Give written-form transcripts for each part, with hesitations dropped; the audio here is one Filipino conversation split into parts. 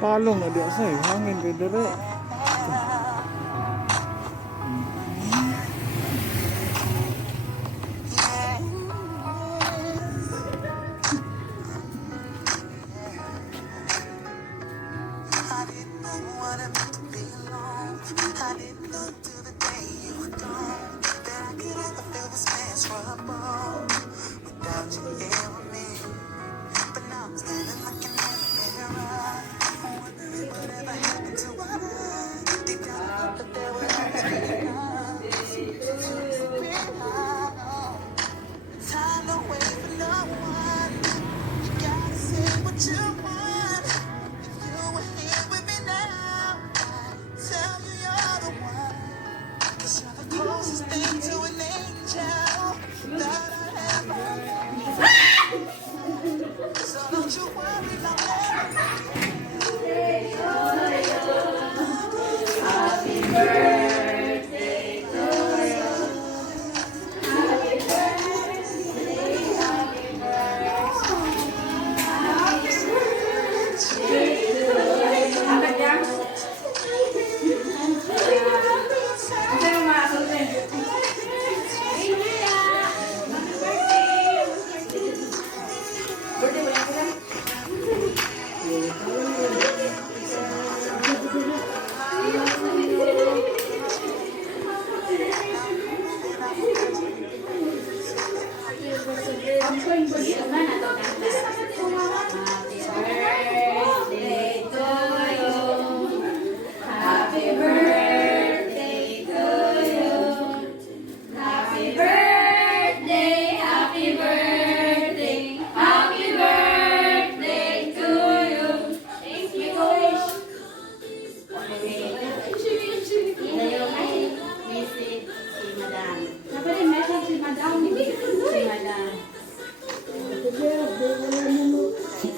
Palong na di asay, hangin kay dere.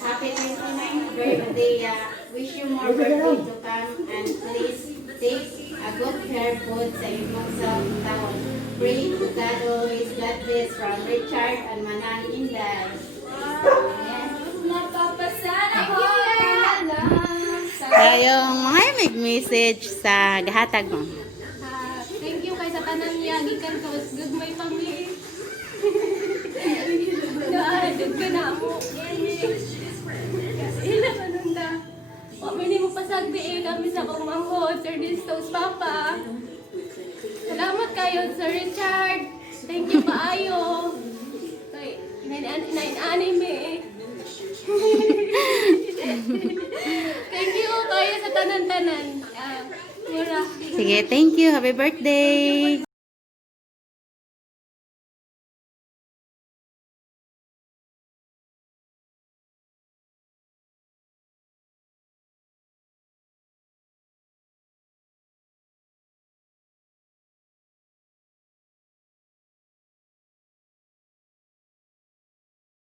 Happy 29th birthday. Wish you more birthday to come and please take a good care food sa imong taon. Pray to God always. God bless from Richard and Manang Inday. Napapasana ko. Kayong mga message sa gahatag mo. Thank you kay sa tanan niya. Gikan ka good my family. Naadod ka na mo. Ila ka nanda. Pamili mo pasagdi kami sa pamangkot. Sir Distos Papa. Salamat kayo, Sir Richard. Thank you paayo. Kay anime. Thank you kayo sa tanan-tanan. Mura. Sige, thank you. Happy birthday.